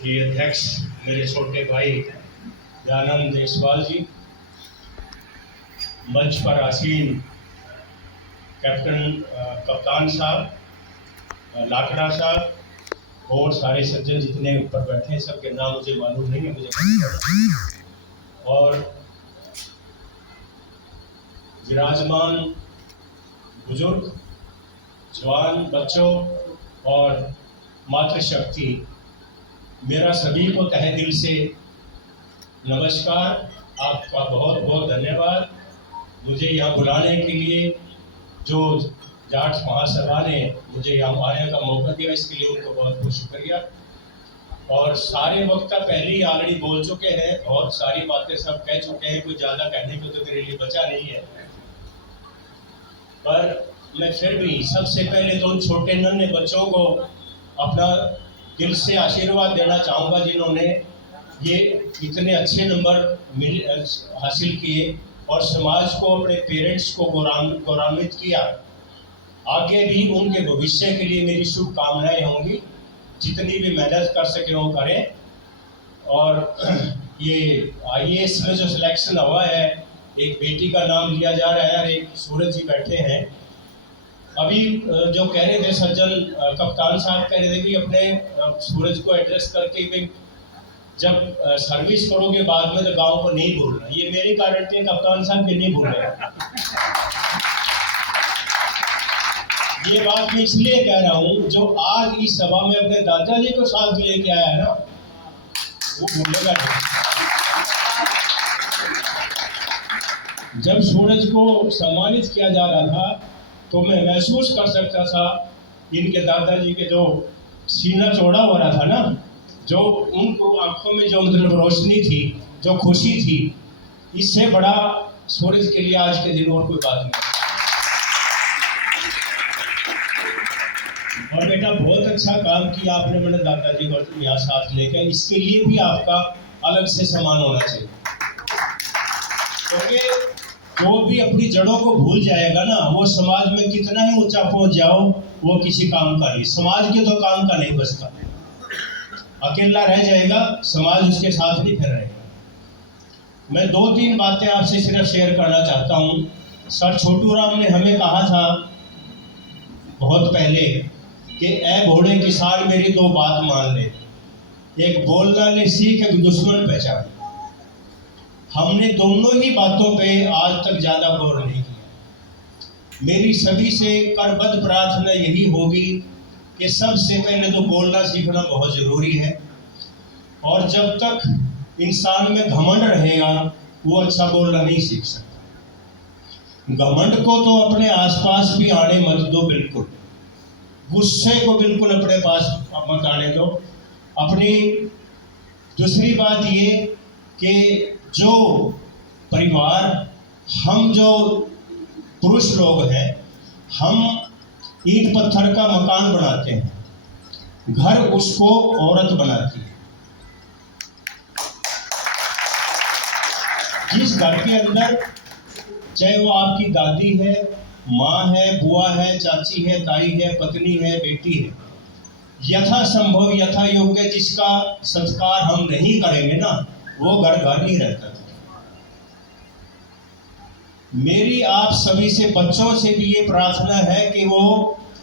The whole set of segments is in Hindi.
के अध्यक्ष मेरे छोटे भाई दयानंद देशवाल जी, मंच पर आसीन कप्तान साहब, लाकड़ा साहब और सारे सज्जन जितने ऊपर बैठे हैं, सबके नाम मुझे मालूम नहीं है, मुझे और विराजमान बुजुर्ग, जवान, बच्चों और मातृशक्ति, मेरा सभी को तहे दिल से नमस्कार। आपका बहुत बहुत धन्यवाद मुझे यहाँ बुलाने के लिए। जो जाट महासभा ने मुझे यहाँ आने का मौका दिया, इसके लिए उनको बहुत बहुत शुक्रिया। और सारे वक्ता पहले ही ऑलरेडी बोल चुके हैं, बहुत सारी बातें सब कह चुके हैं, कुछ ज़्यादा कहने को तो मेरे लिए बचा नहीं है। पर मैं फिर भी सबसे पहले तो उन छोटे नन्हे बच्चों को अपना दिल से आशीर्वाद देना चाहूँगा जिन्होंने ये इतने अच्छे नंबर हासिल किए और समाज को, अपने पेरेंट्स को गौरवान्वित किया। आगे भी उनके भविष्य के लिए मेरी शुभकामनाएं होंगी, जितनी भी मेहनत कर सके वो करें। और ये IAS में जो सिलेक्शन हुआ है, एक बेटी का नाम लिया जा रहा है और एक सूरज जी बैठे हैं। अभी जो कह रहे थे सज्जन कप्तान साहब कह रहे थे कि अपने सूरज को एड्रेस करके भी जब सर्विस करोगे बाद में तो गांव को नहीं भूलना। ये मेरी गारंटी है कप्तान साहब कि नहीं भूल रहे। ये बात मैं इसलिए कह रहा हूँ, जो आज इस सभा में अपने दादाजी को साथ लेके आया है ना, वो भूलेगा नहीं। जब सूरज को सम्मानित किया जा रहा था तो मैं महसूस कर सकता था इनके दादाजी के जो सीना चौड़ा हो रहा था ना, जो उनको आंखों में जो मतलब रोशनी थी, जो खुशी थी, इससे बड़ा सूरज के लिए आज के दिन और कोई बात नहीं। और बेटा बहुत अच्छा काम किया आपने मैंने दादाजी को यहाँ साथ लेकर, इसके लिए भी आपका अलग से सम्मान होना चाहिए। क्योंकि जो भी अपनी जड़ों को भूल जाएगा ना, वो समाज में कितना ही ऊंचा पहुंच जाओ, वो किसी काम का नहीं, समाज के तो काम का नहीं बचता। अकेला रह जाएगा, समाज उसके साथ नहीं फिर रहेगा। मैं 2-3 बातें आपसे सिर्फ शेयर करना चाहता हूँ। सर छोटू राम ने हमें कहा था बहुत पहले कि ए घोड़े किसान मेरी 2 बात मान ले, एक बोलना ने सीख, एक दुश्मन पहचान। हमने दोनों ही बातों पे आज तक ज़्यादा गौर नहीं किया। मेरी सभी से करबद्ध प्रार्थना यही होगी कि सबसे पहले तो बोलना सीखना बहुत ज़रूरी है। और जब तक इंसान में घमंड रहेगा, वो अच्छा बोलना नहीं सीख सकता। घमंड को तो अपने आसपास भी आने मत दो, बिल्कुल। गुस्से को बिल्कुल अपने पास मत आने दो। अपनी दूसरी बात ये कि जो परिवार, हम जो पुरुष लोग हैं, हम ईंट पत्थर का मकान बनाते हैं, घर उसको औरत बनाती है। जिस घर के अंदर, चाहे वो आपकी दादी है, माँ है, बुआ है, चाची है, ताई है, पत्नी है, बेटी है, यथा संभव यथा योग्य जिसका संस्कार हम नहीं करेंगे ना, वो घर घर नहीं रहता। मेरी आप सभी से, बच्चों से भी ये प्रार्थना है कि वो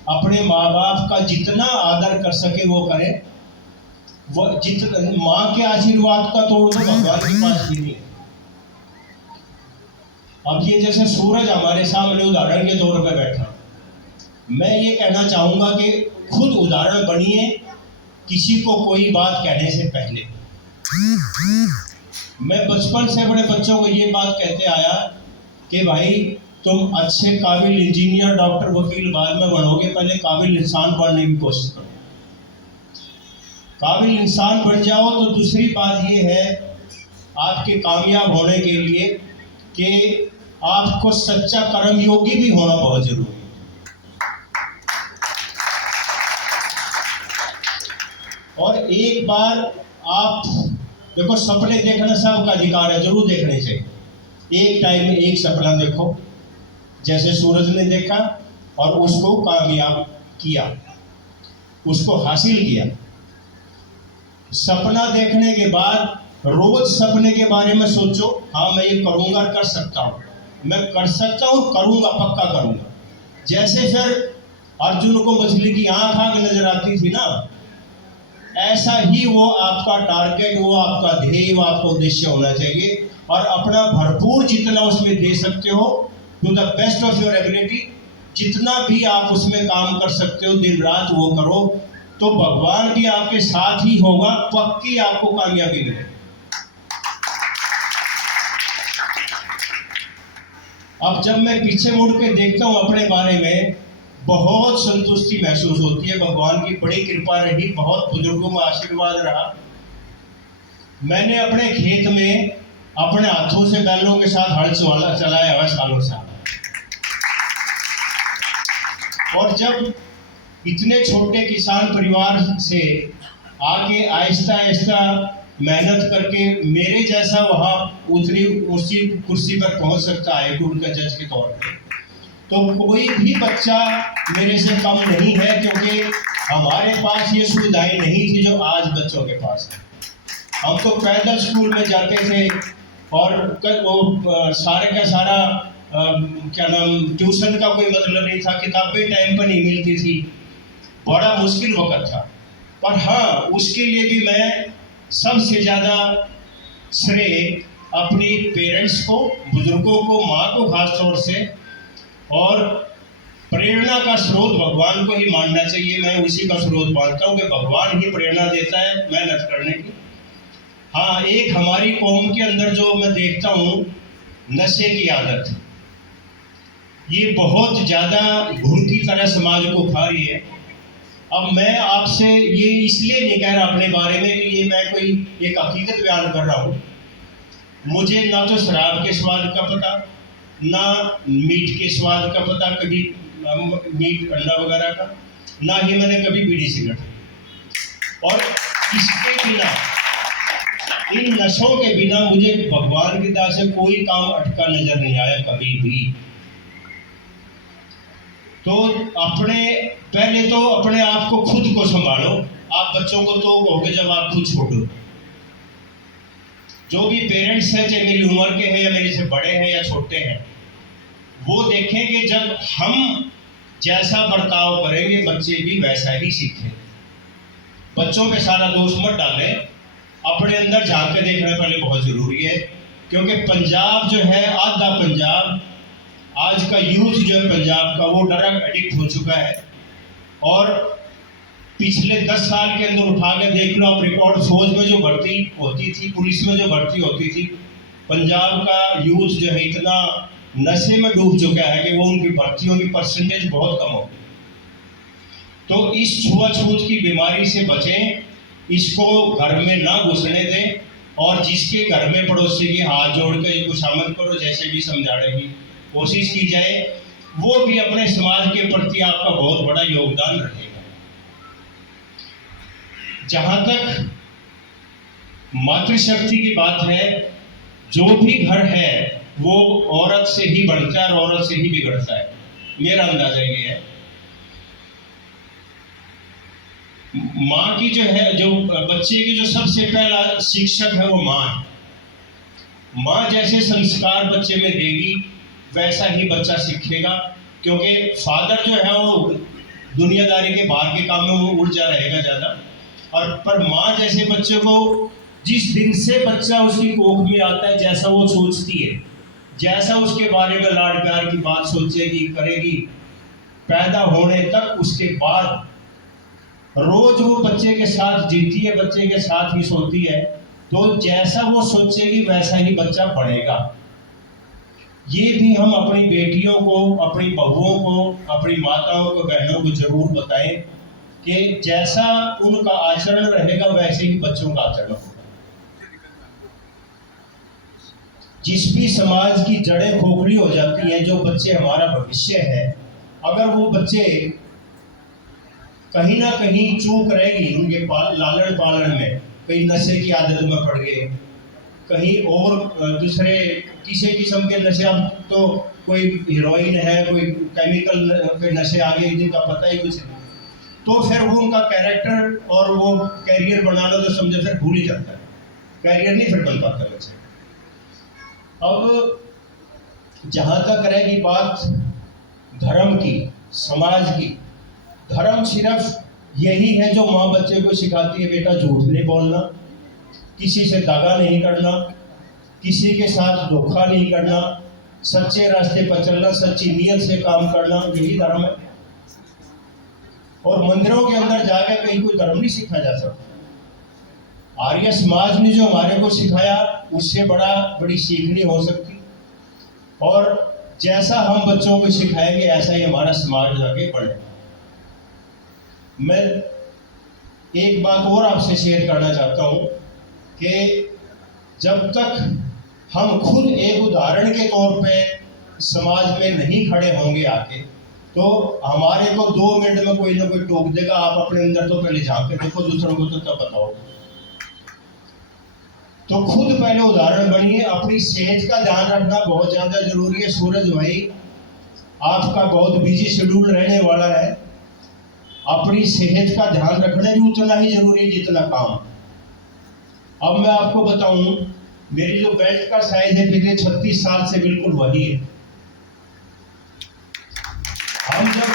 अपने माँ बाप का जितना आदर कर सके वो करें। वो जितना माँ के आशीर्वाद का तोड़ तो भगवान के पास भी नहीं है। अब ये जैसे सूरज हमारे सामने उदाहरण के तौर पर बैठा, मैं ये कहना चाहूँगा कि खुद उदाहरण बनिए किसी को कोई बात कहने से पहले। मैं बचपन से बड़े बच्चों को ये बात कहते आया कि भाई तुम अच्छे काबिल इंजीनियर, डॉक्टर, वकील बाद में बनोगे, पहले काबिल इंसान बनने की कोशिश करो। काबिल इंसान बन जाओ तो दूसरी बात ये है आपके कामयाब होने के लिए कि आपको सच्चा कर्मयोगी भी होना बहुत जरूरी है। और एक बार आप देखो, सपने देखना सबका अधिकार है, जरूर देखने चाहिए। एक टाइम में एक सपना देखो, जैसे सूरज ने देखा और उसको कामयाब किया, उसको हासिल किया। सपना देखने के बाद रोज सपने के बारे में सोचो, हाँ मैं ये करूँगा, कर सकता हूँ, मैं कर सकता हूँ, करूँगा, पक्का करूँगा। जैसे फिर अर्जुन को मछली की आँख नजर आती थी ना, ऐसा ही वो आपका टारगेट, वो आपका ध्येय, वो आपका उद्देश्य होना चाहिए। और अपना भरपूर जितना उसमें दे सकते हो, to the best of your ability, जितना भी आप उसमें काम कर सकते हो दिन रात वो करो, तो भगवान भी आपके साथ ही होगा, पक्की आपको कामयाबी मिलेगी। अब जब मैं पीछे मुड़ के देखता हूँ अपने बारे में, बहुत संतुष्टि महसूस होती है। भगवान की बड़ी कृपा रही, बहुत बुजुर्गों का आशीर्वाद रहा। मैंने अपने खेत में अपने हाथों से बैलों के साथ हल चलाया हुआ सालों साल। और जब इतने छोटे किसान परिवार से आगे आहिस्ता आहिस्ता मेहनत करके मेरे जैसा वहाँ उसी कुर्सी पर पहुँच सकता है कोर्ट का जज के तौर पर, तो कोई भी बच्चा मेरे से कम नहीं है, क्योंकि हमारे पास ये सुविधाएं नहीं थी जो आज बच्चों के पास है। हम तो पैदल स्कूल में जाते थे और वो सारे का सारा क्या नाम, ट्यूशन का कोई मतलब नहीं था, किताबें टाइम पर नहीं मिलती थी, बड़ा मुश्किल वक्त था। पर हाँ, उसके लिए भी मैं सबसे ज़्यादा श्रेय अपनी पेरेंट्स को, बुजुर्गों को, माँ को खास तौर से, और प्रेरणा का स्रोत भगवान को ही मानना चाहिए। मैं उसी का स्रोत मानता हूँ कि भगवान ही प्रेरणा देता है मेहनत करने की। हाँ, एक हमारी कौम के अंदर जो मैं देखता हूँ, नशे की आदत, ये बहुत ज़्यादा घुन की तरह समाज को खा रही है। अब मैं आपसे ये इसलिए नहीं कह रहा अपने बारे में कि ये मैं कोई एक हकीकत बयान कर रहा हूँ। मुझे ना तो शराब के स्वाद का पता, ना मीट के स्वाद का पता, कभी मीट अंडा वगैरह का, ना ही मैंने कभी बीड़ी सिगरेट। और इसके बिना, इन नशों के बिना मुझे भगवान की दया से कोई काम अटका नजर नहीं आया कभी भी। तो पहले तो अपने आप को खुद को संभालो। आप बच्चों को तो कहोगे जब आप खुद छोड़ो। जो भी पेरेंट्स हैं, चाहे मेरी उम्र के हैं या मेरे से बड़े हैं या छोटे हैं, वो देखें कि जब हम जैसा बर्ताव करेंगे बच्चे भी वैसा ही सीखें। बच्चों पे सारा दोष मत डालें, अपने अंदर झांक के देखना पहले बहुत जरूरी है। क्योंकि पंजाब जो है, आधा पंजाब, आज का यूथ जो है पंजाब का, वो ड्रग एडिक्ट हो चुका है। और पिछले 10 साल के अंदर उठा के देख लो आप रिकॉर्ड, फौज में जो भर्ती होती थी, पुलिस में जो भर्ती होती थी, पंजाब का यूथ जो है इतना नशे में डूब चुका है कि वो उनकी भर्तियों की परसेंटेज बहुत कम हो गई। तो इस छुआछूत की बीमारी से बचें, इसको घर में ना घुसने दें, और जिसके घर में पड़ोसी के हाथ जोड़ के कुछ अमल करो, जैसे भी समझाने की कोशिश की जाए, वो भी अपने समाज के प्रति आपका बहुत बड़ा योगदान रहेगा। जहां तक मातृशक्ति की बात है, जो भी घर है वो औरत से ही बढ़ता है और औरत से ही बिगड़ता है, मेरा अंदाजा ये है। माँ की जो है, जो बच्चे की जो सबसे पहला शिक्षक है वो माँ है। माँ जैसे संस्कार बच्चे में देगी वैसा ही बच्चा सीखेगा, क्योंकि फादर जो है वो दुनियादारी के बाहर के काम में वो उलझा रहेगा ज़्यादा। और पर माँ जैसे बच्चे को, जिस दिन से बच्चा उसकी कोख में आता है, जैसा वो सोचती है, जैसा उसके बारे में लाड प्यार की बात सोचेगी, करेगी, पैदा होने तक, उसके बाद रोज वो बच्चे के साथ जीती है, बच्चे के साथ ही सोती है, तो जैसा वो सोचेगी वैसा ही बच्चा बढ़ेगा। ये भी हम अपनी बेटियों को, अपनी बहुओं को, अपनी माताओं को, बहनों को जरूर बताएं कि जैसा उनका आचरण रहेगा वैसे ही बच्चों का आचरण होगा। जिस भी समाज की जड़ें खोखली हो जाती हैं, जो बच्चे हमारा भविष्य है, अगर वो बच्चे कहीं ना कहीं चूक रहेगी उनके लालन पालन में, कहीं नशे की आदत में पड़ गए, कहीं और दूसरे किसी किस्म के नशे, अब तो कोई हीरोइन है, कोई केमिकल के नशे आ गए जिनका पता ही कुछ नहीं, तो फिर वो उनका कैरेक्टर और वो कैरियर बनाना तो समझे फिर भूल ही जाता है, कैरियर नहीं फिर बन पाता बच्चे। अब जहाँ तक रहेगी बात धर्म की, समाज की, धर्म सिर्फ यही है जो माँ बच्चे को सिखाती है, बेटा झूठ नहीं बोलना, किसी से दगा नहीं करना, किसी के साथ धोखा नहीं करना, सच्चे रास्ते पर चलना, सच्ची नीयत से काम करना, यही धर्म है। और मंदिरों के अंदर जाकर कहीं कोई धर्म नहीं सीखा जा सकता। आर्य समाज ने जो हमारे को सिखाया उससे बड़ी सीख नहीं हो सकती। और जैसा हम बच्चों को सिखाएंगे ऐसा ही हमारा समाज आगे बढ़ेगा। मैं एक बात और आपसे शेयर करना चाहता हूँ कि जब तक हम खुद एक उदाहरण के तौर पे समाज में नहीं खड़े होंगे आके, तो हमारे को 2 मिनट में कोई ना कोई टोक देगा। आप अपने अंदर तो पहले झांक के देखो, दूसरों को तो तब बताओ। तो खुद पहले उदाहरण बनिए। अपनी सेहत का ध्यान रखना बहुत ज्यादा जरूरी है। सूरज भाई आपका बहुत बिजी शेड्यूल रहने वाला है, अपनी सेहत का ध्यान रखना भी उतना ही जरूरी है जितना काम। अब मैं आपको बताऊं, मेरी जो बेल्ट का साइज है पिछले 36 साल से बिल्कुल वही है। हम जब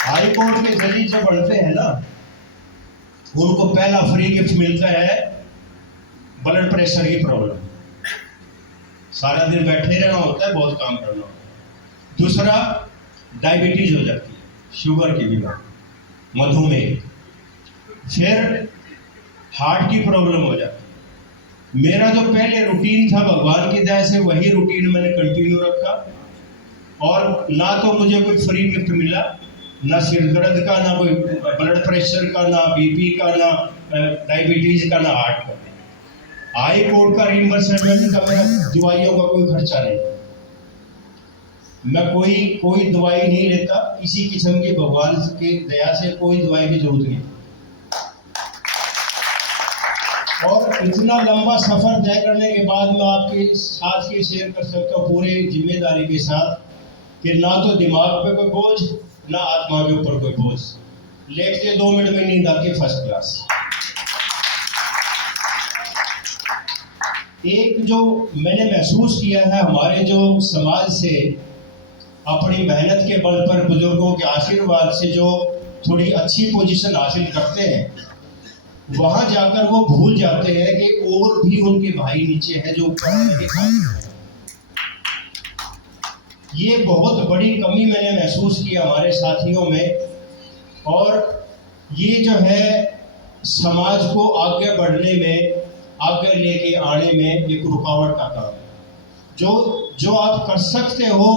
हाई कोर्ट के जज जब बढ़ते हैं ना, उनको पहला फ्री गिफ्ट मिलता है ब्लड प्रेशर की प्रॉब्लम। सारा दिन बैठे रहना होता है, बहुत काम करना होता है। दूसरा डायबिटीज हो जाती है, शुगर की बीमारी, मधुमेह, फिर हार्ट की प्रॉब्लम हो जाती है। मेरा जो पहले रूटीन था भगवान की दया से वही रूटीन मैंने कंटिन्यू रखा, और ना तो मुझे कोई फ्री गिफ्ट मिला, ना सिर दर्द का, ना कोई ब्लड प्रेशर का, ना बीपी का, ना डायबिटीज का, ना हार्ट का। हाई कोर्ट का रिइंबर्समेंट का मेरा दवाइयों का कोई खर्चा नहीं। मैं कोई दवाई नहीं लेता, किसी किस्म की भगवान की दया से कोई दवाई की जरूरत नहीं। और इतना लंबा सफर तय करने के बाद मैं आपके साथ ये शेयर कर सकता हूँ पूरे जिम्मेदारी के साथ कि ना तो दिमाग पे कोई बोझ, ना आत्मा के ऊपर कोई बोझ। लेटते 2 मिनट में नींद आती है फर्स्ट क्लास। एक जो मैंने महसूस किया है, हमारे जो समाज से अपनी मेहनत के बल पर, बुजुर्गों के आशीर्वाद से जो थोड़ी अच्छी पोजीशन हासिल करते हैं, वहां जाकर वो भूल जाते हैं कि और भी उनके भाई नीचे है जो ऊपर नहीं खाते। ये बहुत बड़ी कमी मैंने महसूस की हमारे साथियों में, और ये जो है समाज को आगे बढ़ने में, आगे लेके आने में एक रुकावट का काम है। जो आप कर सकते हो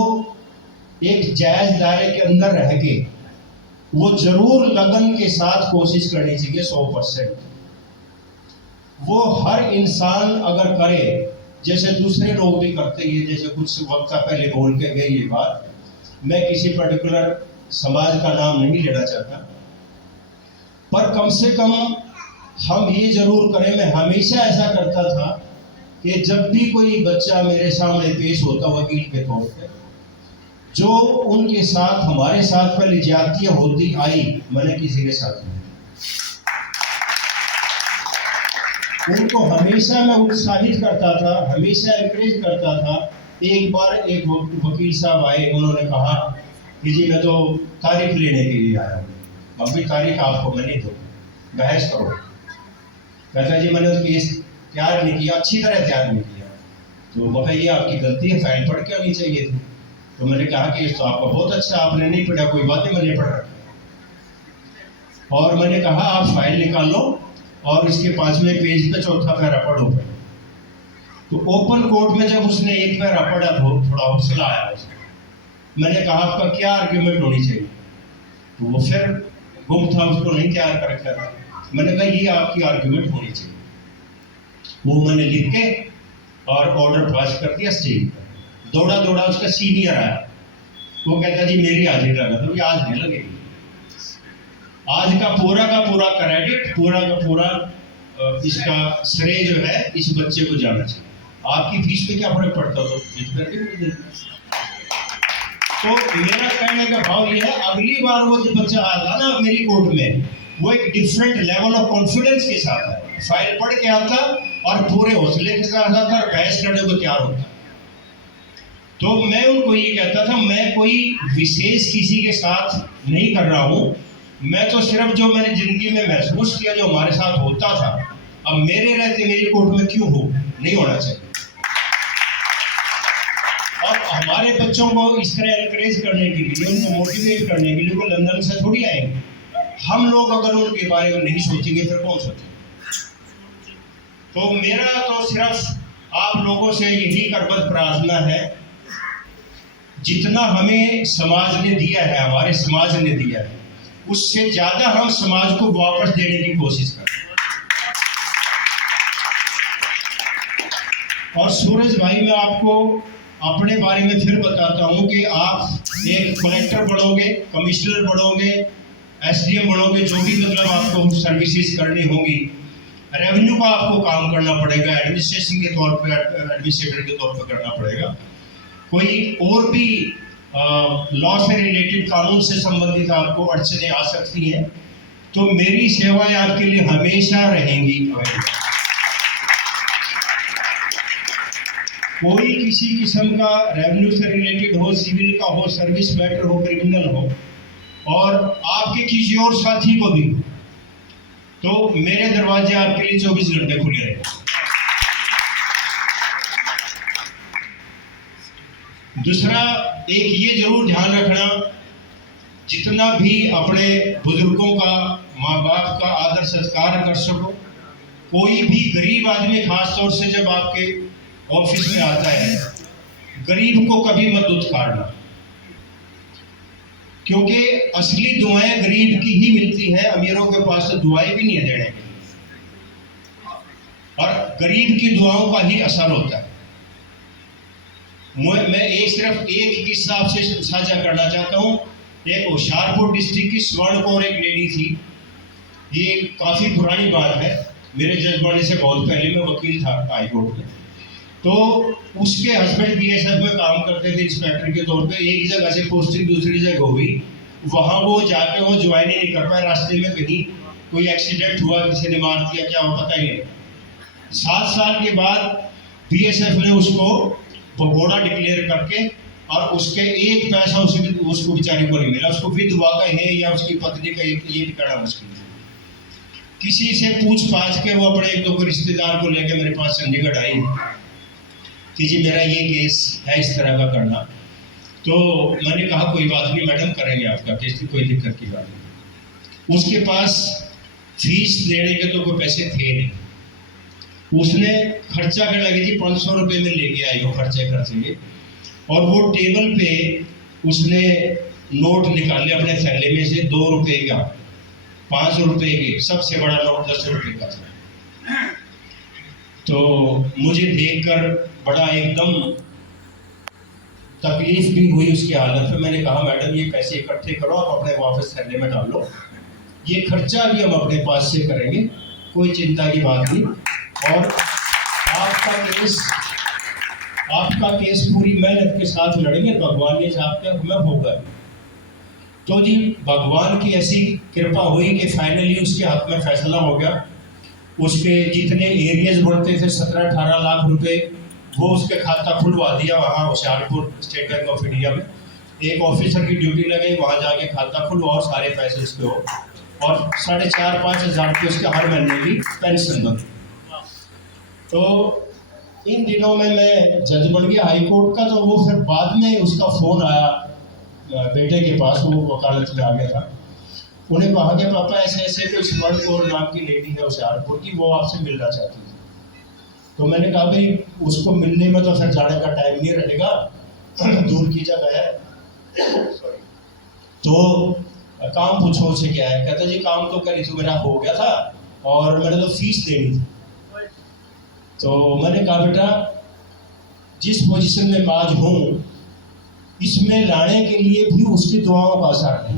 एक जायज दायरे के अंदर रह के, वो जरूर लगन के साथ कोशिश करनी चाहिए 100%। वो हर इंसान अगर करे, जैसे दूसरे लोग भी करते हैं, जैसे कुछ वक्त पहले बोल के गए ये बात, मैं किसी पर्टिकुलर समाज का नाम नहीं लेना चाहता, पर कम से कम हम ये जरूर करें। मैं हमेशा ऐसा करता था कि जब भी कोई बच्चा मेरे सामने पेश होता वकील के तौर पे, जो उनके साथ हमारे साथ पहले ज्यादतियां होती आई, मैंने किसी के साथ नहीं, उनको हमेशा मैं उत्साहित करता था, हमेशा एनकरेज करता था। एक बार एक वकील साहब आए, उन्होंने कहा कि जी मैं तो तारीख लेने के लिए आया हूँ। अभी तारीख आपको मैं नहीं दूँ, बहस करो। कहता जी मैंने तो केस तैयार नहीं किया, अच्छी तरह तैयार नहीं किया। तो बोला ये आपकी गलती है, फाइल पढ़ के आनी चाहिए थी। तो मैंने कहा कि इस तो आपका बहुत अच्छा, आपने नहीं पढ़ा, कोई बात नहीं, मैंने पढ़ा। और मैंने कहा आप फाइल निकाल लो और इसके 5वें पेज पे चौथा पैरा पढ़ो। तो ओपन कोर्ट में जब उसने एक पैरा पढ़ा तो थोड़ा हौसला आया उसको। मैंने कहा आपका क्या आर्ग्यूमेंट होनी चाहिए, तो वो फिर गुम था, उसको नहीं तैयार कर रखा था। मैंने कहा ये आपकी आर्ग्यूमेंट होनी चाहिए। वो मैंने लिख के और ऑर्डर पास कर दिया स्टेज पर। दौड़ा उसका सीनियर आया, वो कहता जी मेरी हाजिरी लगा। तो आज नहीं लगेगी, आज का पूरा क्रेडिट, पूरा का पूरा इसका श्रेय जो है इस बच्चे को जाना चाहिए। आपकी फीस पे क्या फर्क पड़ता हो, तो फीस करके मुझे तो मेरा कहने का भाव ये है, अगली बार वो जो बच्चा आता ना मेरी कोर्ट में, वो एक डिफरेंट लेवल ऑफ कॉन्फिडेंस के साथ है, फाइल पढ़ के आता और पूरे हौसले के साथ आता और बहस करने को तैयार होता। तो मैं उनको ये कहता था, मैं कोई विशेष किसी के साथ नहीं कर रहा हूँ, मैं तो सिर्फ जो मैंने जिंदगी में महसूस किया, जो हमारे साथ होता था, अब मेरे रहते मेरी कोर्ट में क्यों हो, नहीं होना चाहिए। और हमारे बच्चों को इस तरह एनकरेज करने के लिए, उनको मोटिवेट करने के लिए, वो लंदन से थोड़ी आएंगे। हम लोग अगर उनके बारे में नहीं सोचेंगे फिर कौन सोचेंगे। तो मेरा तो सिर्फ आप लोगों से यही करबद्ध प्रार्थना है, जितना हमें समाज ने दिया है, हमारे समाज ने दिया है, उससे ज्यादा हम समाज को वापस देने की कोशिश करें। और सूरज भाई, मैं आपको अपने बारे में फिर बताता हूं कि आप एक कलेक्टर बनोगे, कमिश्नर बनोगे, एसडीएम बनोगे, जो भी मतलब आपको सर्विसेज करनी होगी, रेवेन्यू का आपको काम करना पड़ेगा, एडमिनिस्ट्रेशन के तौर पे, एडमिनिस्ट्रेटर के तौर पे करना पड़ेगा, कोई और भी लॉ से रिलेटेड, कानून से संबंधित आपको अड़चनें आ सकती हैं, तो मेरी सेवाएं आपके लिए हमेशा रहेंगी। कोई किसी किस्म का रेवेन्यू से रिलेटेड हो, सिविल का हो, सर्विस मैटर हो, क्रिमिनल हो, और आपके किसी और साथी को भी, तो मेरे दरवाजे आपके लिए 24 घंटे खुले रहेंगे। दूसरा, एक ये जरूर ध्यान रखना, जितना भी अपने बुजुर्गों का, माँ बाप का आदर सत्कार कर सको, कोई भी गरीब आदमी खास तौर से जब आपके ऑफिस में आता है, गरीब को कभी मत दुत्कारना, क्योंकि असली दुआएं गरीब की ही मिलती हैं, अमीरों के पास तो दुआएं भी नहीं है देने की, और गरीब की दुआओं का ही असर होता है। मैं सिर्फ एक किस्सा आपसे साझा करना चाहता हूँ। एक होशियारपुर डिस्ट्रिक्ट की स्वर्ण कौर एक लेडी थी, ये काफी पुरानी बात है, मेरे जज बनने से बहुत पहले मैं वकील था हाई कोर्ट में। तो उसके हस्बैंड बीएसएफ में काम करते थे इंस्पेक्टर के तौर पे, एक जगह से पोस्टिंग दूसरी जगह हुई, वहाँ वो जाके वो ज्वाइन ही नहीं कर पाए, रास्ते में कहीं कोई एक्सीडेंट हुआ, किसी ने मार दिया, क्या हुआ पता ही नहीं। 7 साल के बाद बीएसएफ ने उसको भगोड़ा डिक्लेयर करके, और उसके एक पैसा उसको बेचारी को नहीं मिला, उसको विधवा का है या उसकी पत्नी का ये ठिकाना मुश्किल था। किसी से पूछ पाछ के वो अपने 1-2 रिश्तेदार को लेकर मेरे पास चंडीगढ़ आई कि जी मेरा ये केस है, इस तरह का करना। तो मैंने कहा कोई बात नहीं मैडम, करेंगे आपका केस, कोई दिक्कत की बात नहीं। उसके पास फीस लेने के तो कोई पैसे थे नहीं, उसने खर्चा करने लगी थी, 500 रुपये में लेके आई वो खर्चे के, और वो टेबल पे उसने नोट निकाले अपने थैले में से, 2 रुपये का, 5 रुपये के, सबसे बड़ा नोट 10 रुपये का था। तो मुझे देखकर बड़ा एकदम तकलीफ भी हुई उसकी हालत में। मैंने कहा मैडम ये पैसे इकट्ठे करो, आप अपने वापस थैले में डाल लो, ये खर्चा भी हम अपने पास से करेंगे, कोई चिंता की बात नहीं, और आपका केस पूरी मेहनत के साथ लड़ेंगे, भगवान ने चाहते हमें होगा। तो जी भगवान की ऐसी कृपा हुई कि फाइनली उसके हाथ में फैसला हो गया। उसके जितने एरियज बढ़ते थे 17-18 लाख रुपए, वो उसके खाता खुलवा दिया वहाँ Hoshiarpur state bank of India में। एक ऑफिसर की ड्यूटी लगी, वहाँ जाके खाता खुलवाओ, सारे पैसे उसके हो, और 4,500-5 हज़ार रुपये उसके हर महीने की पेंशन बनती। तो इन दिनों में मैं जज बन गया हाई कोर्ट का। तो वो फिर बाद में उसका फ़ोन आया बेटे के पास, वो वकालत में आ गया था, उन्हें कहा कि पापा ऐसे ऐसे कोई स्वर्ण कौर नाम की लेडी है होशियारपुर की, वो आपसे मिलना चाहती है। तो मैंने कहा भाई उसको मिलने में तो फिर जाने का टाइम नहीं रहेगा, दूर की जगह है। तो काम पूछो उसे क्या है। कहता जी काम तो करी तो मेरा हो गया था, और मैंने तो फीस देनी थी। तो मैंने कहा बेटा जिस पोजीशन में मैं आज हूँ, इसमें लाने के लिए भी उसकी दुआओं का असर है।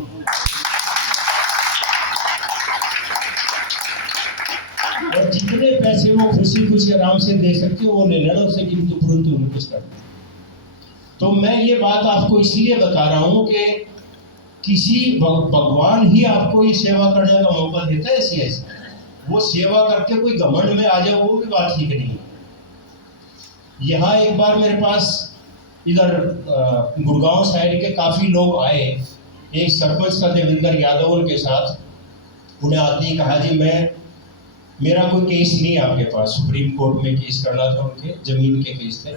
और जितने पैसे वो खुशी खुशी आराम से दे सकते हो वो ले लेना, उससे किंतु परंतु कुछ करना। तो मैं ये बात आपको इसलिए बता रहा हूँ कि किसी भगवान ही आपको ये सेवा करने का मौका देता है ऐसी ऐसी, वो सेवा करके कोई घमंड में आ जाए वो भी बात ठीक नहीं है। यहाँ एक बार मेरे पास इधर गुड़गांव साइड के काफ़ी लोग आए, एक सरपंच का देवेंद्र यादव उनके साथ, उन्हें आते ही कहा जी मेरा कोई केस नहीं है आपके पास, सुप्रीम कोर्ट में केस करना था, उनके ज़मीन के केस थे,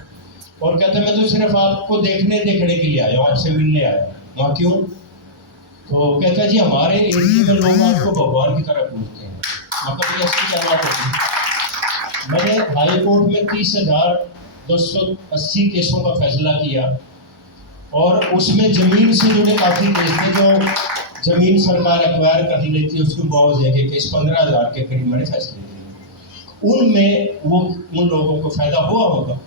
और कहते मैं तो सिर्फ आपको देखने के लिए आया हूँ, आपसे मिलने आया हूँ। वहाँ क्यों? तो कहता जी हमारे एरिया में लोग आपको भगवान की तरह पूछते हैं। मतलब ऐसी क्या बात होती। मैंने हाई कोर्ट में 30,280 केसों का फैसला किया, और उसमें ज़मीन से जुड़े काफ़ी केस थे, जो ज़मीन सरकार एक्वायर कर लेती है उसको मुआवजे के केस 15,000 के करीब मैंने फैसले दिए। उनमें वो उन लोगों को फ़ायदा हुआ होगा।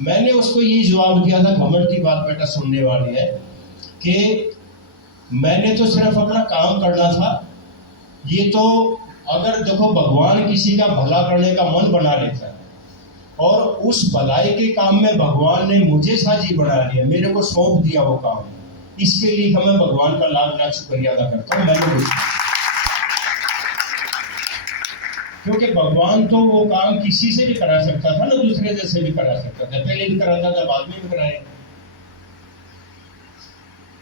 मैंने उसको ये जवाब दिया था, घमंड की बात बेटा सुनने वाली है, कि मैंने तो सिर्फ अपना काम करना था। ये तो अगर देखो भगवान किसी का भला करने का मन बना लेता है, और उस भलाई के काम में भगवान ने मुझे साझी बना लिया, मेरे को सौंप दिया वो काम, इसके लिए मैं भगवान का लाख लाख शुक्रिया अदा करता हूँ। मैंने क्योंकि भगवान तो वो काम किसी से भी करा सकता था ना, दूसरे जैसे भी करा सकता था, पहले भी कराता था, बाद में भी कराए।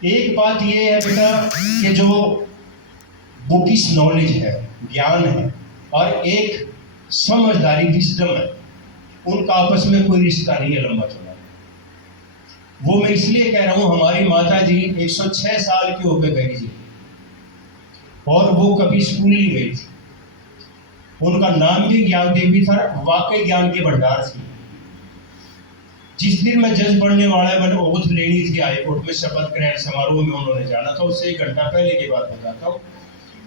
एक बात ये है बेटा कि जो बुकिश नॉलेज है, ज्ञान है, और एक समझदारी विजडम है, उनका आपस में कोई रिश्ता नहीं है लंबा चौड़ा। वो मैं इसलिए कह रहा हूँ, हमारी माता जी 106 साल की हो गई जी, और वो कभी स्कूल नहीं गई थी। उनका नाम भी ज्ञान देवी था, वाकई ज्ञान के भंडार थी। जिस दिन मैं जज बनने वाला, मैंने ओथ लेनी थी हाईकोर्ट में, शपथ ग्रहण समारोह में उन्होंने जाना था, उससे 1 घंटा पहले की बात बताता हूँ।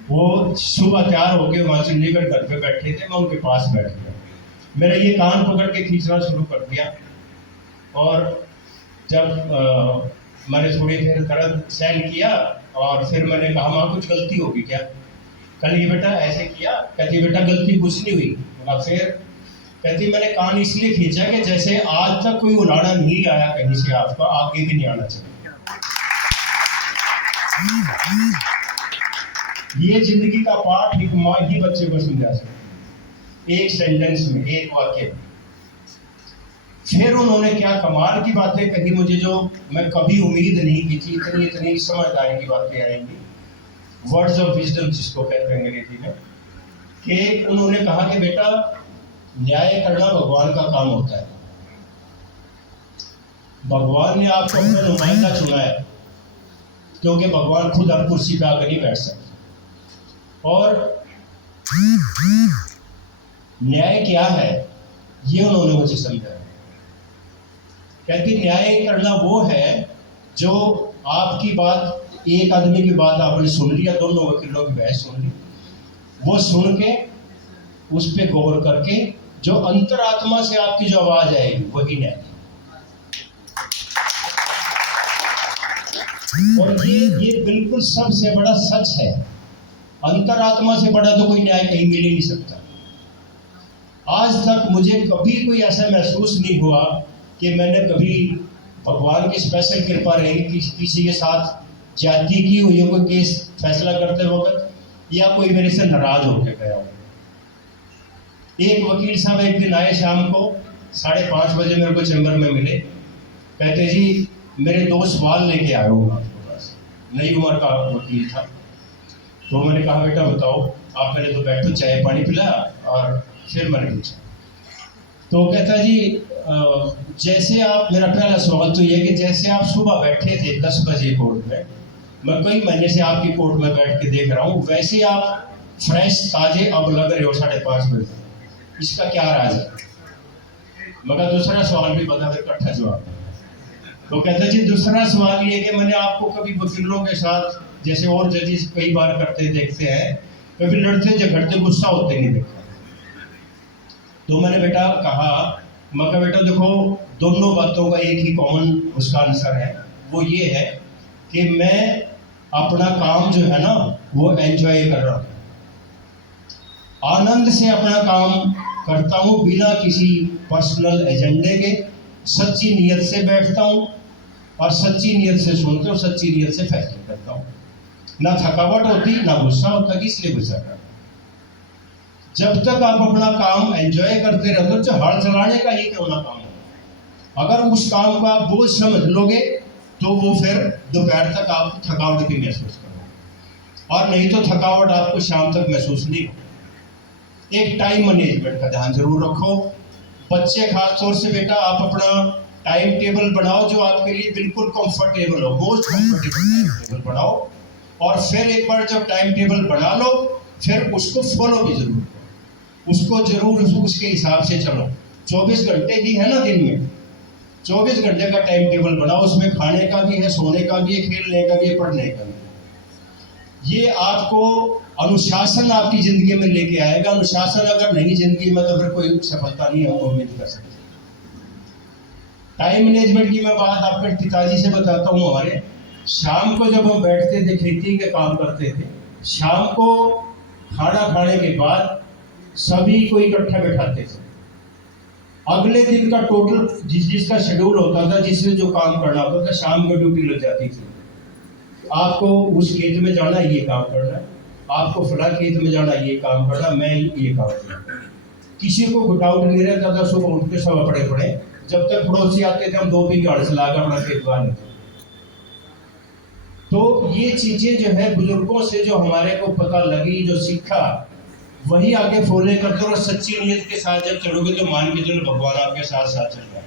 वो सुबह तैयार होकर वहाँ से निकल घर पे बैठे थे, मैं उनके पास बैठ गया, मेरा ये कान पकड़ के खींचना शुरू कर दिया, और जब मैंने थोड़ी देर दर्द सहन किया, और फिर मैंने कहा माँ कुछ गलती होगी क्या? कल ये बेटा ऐसे किया। कहती बेटा गलती कुछ नहीं हुई। फिर कहती मैंने कान इसलिए खींचा कि जैसे आज तक कोई उलाड़ा नहीं आया कहीं से, आपका आगे भी नहीं आना चाहिए। ये जिंदगी का पाठ एक माँ ही बच्चे को समझा सकती है, एक सेंटेंस में, एक वाक्य में। फिर उन्होंने क्या कमाल की बातें कही मुझे, जो मैं कभी उम्मीद नहीं की थी, इतनी समझदारी की बातें आएंगी, वर्ड्स ऑफ विजडम जिसको कहते हैं अंग्रेजी में, कि उन्होंने कहा कि बेटा न्याय करना भगवान का काम होता है। भगवान ने आपको अपना नुमाइंदा चुना है, क्योंकि भगवान खुद हर कुर्सी पे आकर नहीं बैठ सकते। और न्याय क्या है ये उन्होंने मुझे समझाया। कहती न्याय करना वो है जो आपकी बात, एक आदमी की बात आपने सुन लिया, दोनों वकीलों की बहस सुन ली, वो सुन के उस पर गौर करके जो अंतरात्मा से आपकी जो आवाज आएगी वही न्याय। और ये बिल्कुल सबसे बड़ा सच है। अंतरात्मा से बड़ा तो कोई न्याय कहीं मिल ही नहीं सकता। आज तक मुझे कभी कोई ऐसा महसूस नहीं हुआ कि मैंने कभी भगवान की स्पेशल कृपा रही कि किसी के साथ ज्यादती की हुई है, कोई केस फैसला करते वक्त, या कोई मेरे से नाराज होकर गया हो। एक वकील साहब एक दिन आए शाम को 5:30 बजे मेरे को चैम्बर में मिले, कहते जी मेरे 2 सवाल लेके आया हूँ आपके पास। नई उम्र का वकील था। तो मैंने कहा बेटा बताओ। आप पहले तो बैठो, चाय पानी पिलाया, और फिर मैंने पूछा। तो कहता जी जैसे आप, मेरा पहला सवाल तो ये कि जैसे आप सुबह बैठे थे 10 बजे कोर्ट में, मैं कई महीने से आपकी कोर्ट में बैठ के देख रहा हूँ, वैसे आप फ्रेश ताजे अब लग रहे हो 5:30 बजे, इसका क्या राज है? मगर दूसरा सवाल भी बता, फिर इकट्ठा जवाब। तो कहता जी दूसरा सवाल ये कि मैंने आपको कभी वकीलों के साथ, जैसे और जजेस कई बार करते देखते हैं, कभी लड़ते झगड़ते गुस्सा होते नहीं देखा। तो मैंने बेटा कहा, मगर बेटा देखो दोनों बातों का एक ही कॉमन उसका आंसर है, वो ये है कि मैं अपना काम जो है ना वो एंजॉय कर रहा हूँ, आनंद से अपना काम करता हूँ, बिना किसी पर्सनल एजेंडे के, सच्ची नीयत से बैठता हूँ, और सच्ची नीयत से सुनते और सच्ची नीयत से फैसले करता हूँ। ना थकावट होती ना गुस्सा होता कि इसलिए गुस्सा करता। जब तक आप अपना काम एंजॉय करते रहते हो, चाहे हल चलाने का ही क्यों ना काम हो, अगर उस काम को आप बोझ समझ लोगे तो वो फिर दोपहर तक आप थकावट भी महसूस करोगे, और नहीं तो थकावट आपको शाम तक महसूस नहीं हो। एक टाइम मैनेजमेंट का ध्यान जरूर रखो। बच्चे खास तौर से बेटा आप अपना टाइम टेबल बनाओ जो आपके लिए बिल्कुल कंफर्टेबल हो, मोस्ट कंफर्टेबल टाइम टेबल बनाओ, और फिर एक बार जब टाइम टेबल बना लो फिर उसको फॉलो भी जरूर करो, उसको जरूर उसके हिसाब से चलो। 24 घंटे ही है ना दिन में, 24 घंटे का टाइम टेबल बनाओ, उसमें खाने का भी है, सोने का भी है, खेलने का भी है, पढ़ने का भी है। ये आपको अनुशासन आपकी जिंदगी में लेके आएगा। अनुशासन अगर नहीं जिंदगी में तो फिर कोई सफलता नहीं हम उम्मीद कर सकते। टाइम मैनेजमेंट की मैं बात आपके पिताजी से बताता हूँ। हमारे शाम को जब हम बैठते थे खेती के काम करते थे, शाम को खाना खाने के बाद सभी को इकट्ठा बैठाते थे। अगले दिन का टोटल जिसका शेड्यूल होता था, जिसने जो काम करना होता था, शाम को ड्यूटी लग जाती थी। आपको उस खेत में जाना ये काम करना है, आपको फला खेत में जाना ये काम करना, मैं ये काम करना। किसी को डाउट नहीं रहता था। सुबह उठ के सब अपने पड़े, जब तक पड़ोसी आते थे हम 2 दिन गाड़ चला कर अपना खेत बांधे। तो ये चीजें जो है बुजुर्गों से जो हमारे को पता लगी, जो सीखा, वही आगे फॉलो करते हो। और सच्ची नीयत के साथ जब चलोगे तो मान के चलो भगवान आपके साथ साथ चल रहा है।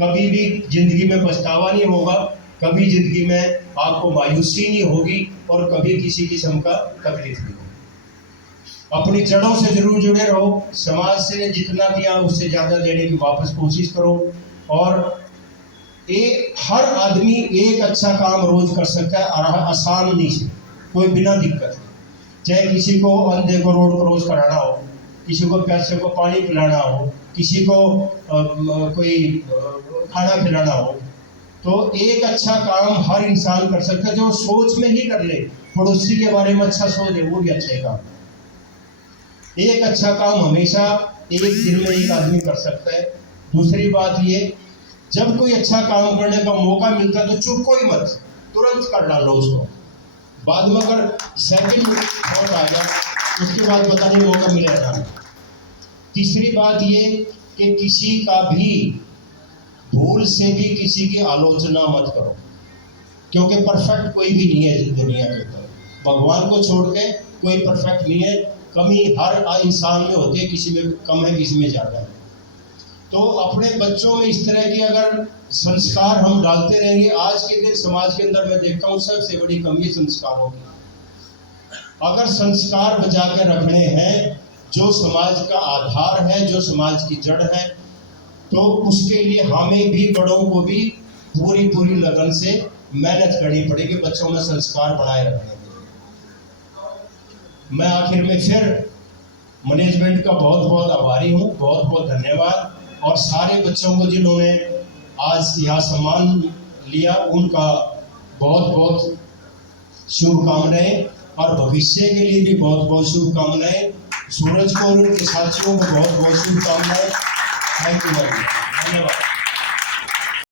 कभी भी जिंदगी में पछतावा नहीं होगा, कभी जिंदगी में आपको मायूसी नहीं होगी, और कभी किसी किस्म का तकलीफ नहीं होगी। अपनी जड़ों से जरूर जुड़े रहो। समाज से जितना दिया उससे ज्यादा देने की वापस कोशिश करो। और हर आदमी एक अच्छा काम रोज कर सकता है आसानी से, कोई बिना दिक्कत। चाहे किसी को अंधे को रोड क्रॉस कराना हो, किसी को प्यासे को पानी पिलाना हो, किसी को कोई खाना खिलाना हो, तो एक अच्छा काम हर इंसान कर सकता है। जो सोच में ही कर ले, पड़ोसी के बारे में अच्छा सोच ले, वो भी अच्छा काम। एक अच्छा काम हमेशा एक दिन में एक आदमी कर सकता है। दूसरी बात ये, जब कोई अच्छा काम करने का मौका मिलता है तो चुप ही मत, तुरंत कर डालो उसको। बाद में अगर सेकंड थॉट आ गया उसके बाद पता नहीं मौका मिलेगा। तीसरी बात ये कि किसी का भी भूल से भी किसी की आलोचना मत करो, क्योंकि परफेक्ट कोई भी नहीं है इस दुनिया के ऊपर। भगवान को छोड़ के कोई परफेक्ट नहीं है। कमी हर इंसान में होती है, किसी में कम है, किसी में ज़्यादा है। तो अपने बच्चों में इस तरह की अगर संस्कार हम डालते रहेंगे, आज के दिन समाज के अंदर मैं देखता हूँ सबसे बड़ी कमी संस्कारों की। अगर संस्कार बचा कर रखने हैं, जो समाज का आधार है, जो समाज की जड़ है, तो उसके लिए हमें भी, बड़ों को भी पूरी लगन से मेहनत करनी पड़ेगी बच्चों में संस्कार बनाए रखने के लिए। मैं आखिर में फिर मैनेजमेंट का बहुत आभारी हूँ, बहुत धन्यवाद। और सारे बच्चों को जिन्होंने आज यहाँ सम्मान लिया, उनका बहुत शुभकामनाएं, और भविष्य के लिए भी बहुत शुभकामनाएं। सूरज को और उनके साथियों को बहुत शुभकामनाएं। थैंक यू, धन्यवाद।